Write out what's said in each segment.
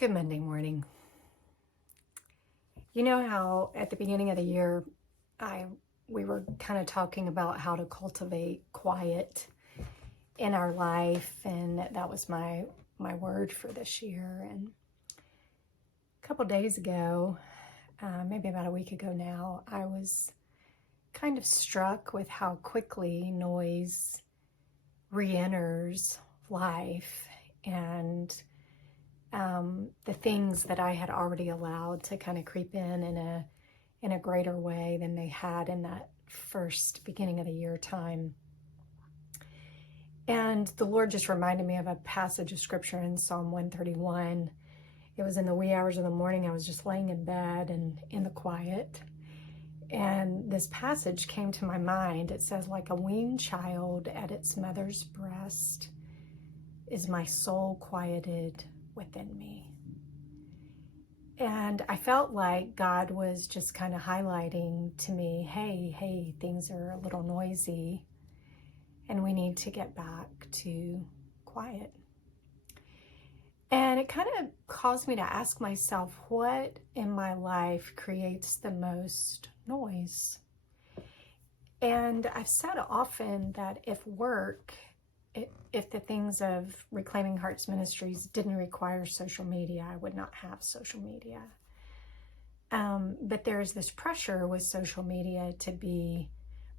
Good Monday morning. You know how at the beginning of the year, I we were kind of talking about how to cultivate quiet in our life, and that was my word for this year. And a couple days ago, maybe about a week ago now, I was kind of struck with how quickly noise re-enters life, and the things that I had already allowed to kind of creep in a greater way than they had in that first beginning of the year time. And the Lord just reminded me of a passage of scripture in Psalm 131. It was in the wee hours of the morning. I was just laying in bed and in the quiet. And this passage came to my mind. It says, like a weaned child at its mother's breast is my soul quieted within me. And I felt like God was just kind of highlighting to me, hey, things are a little noisy and we need to get back to quiet. And it kind of caused me to ask myself, what in my life creates the most noise? And I've said often that if the things of Reclaiming Hearts Ministries didn't require social media, I would not have social media. But there's this pressure with social media to be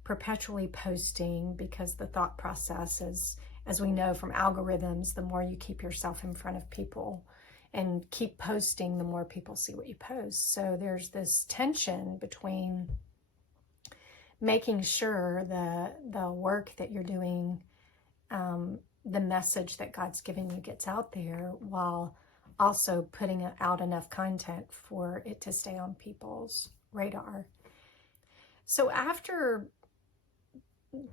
perpetually posting, because the thought process is, as we know from algorithms, the more you keep yourself in front of people and keep posting, the more people see what you post. So there's this tension between making sure the work that you're doing, the message that God's given you gets out there, while also putting out enough content for it to stay on people's radar. So after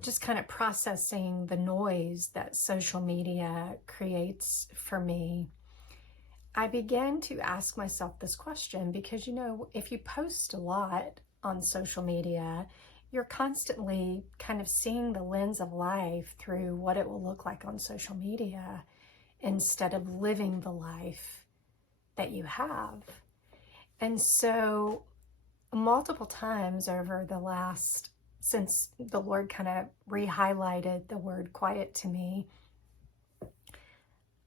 just kind of processing the noise that social media creates for me, I began to ask myself this question, because, if you post a lot on social media, you're constantly kind of seeing the lens of life through what it will look like on social media, instead of living the life that you have. And so multiple times over the last, since the Lord kind of re-highlighted the word quiet to me,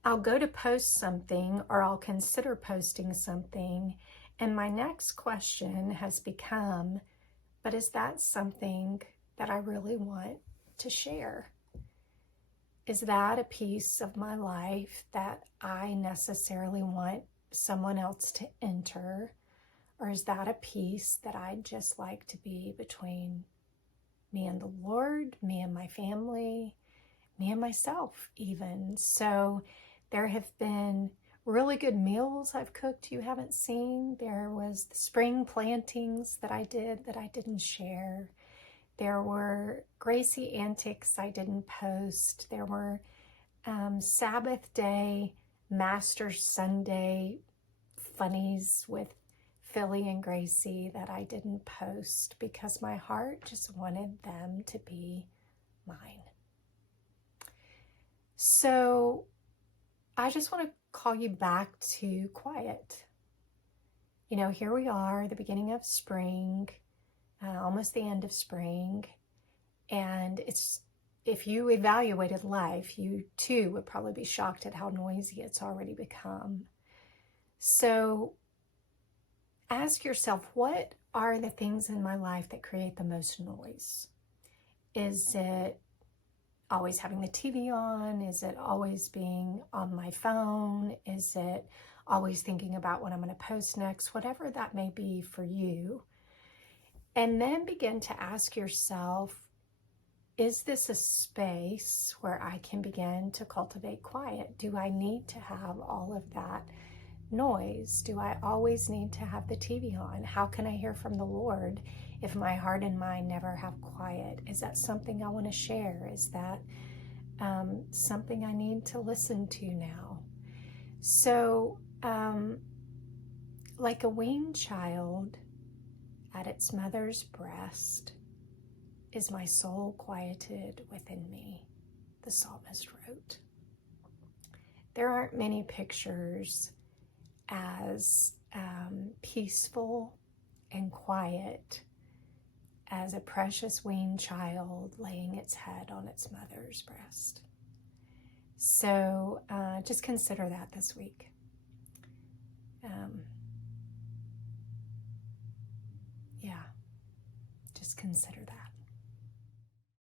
I'll go to post something, or I'll consider posting something, and my next question has become, but is that something that I really want to share? Is that a piece of my life that I necessarily want someone else to enter? Or is that a piece that I'd just like to be between me and the Lord, me and my family, me and myself even? So there have been really good meals I've cooked you haven't seen. There was the spring plantings that I did that I didn't share. There were Gracie antics I didn't post. There were Sabbath day, Master Sunday funnies with Philly and Gracie that I didn't post, because my heart just wanted them to be mine. So I just want to call you back to quiet. Here we are, the beginning of spring, almost the end of spring. And if you evaluated life, you too would probably be shocked at how noisy it's already become. So ask yourself, what are the things in my life that create the most noise? Is it always having the TV on? Is it always being on my phone? Is it always thinking about what I'm going to post next? Whatever that may be for you. And then begin to ask yourself, is this a space where I can begin to cultivate quiet? Do I need to have all of that noise? Do I always need to have the TV on? How can I hear from the Lord if my heart and mind never have quiet? Is that something I want to share? Is that something I need to listen to now? So, like a weaned child at its mother's breast is my soul quieted within me, the psalmist wrote. There aren't many pictures as peaceful and quiet as a precious weaned child laying its head on its mother's breast. So just consider that this week. Yeah, just consider that.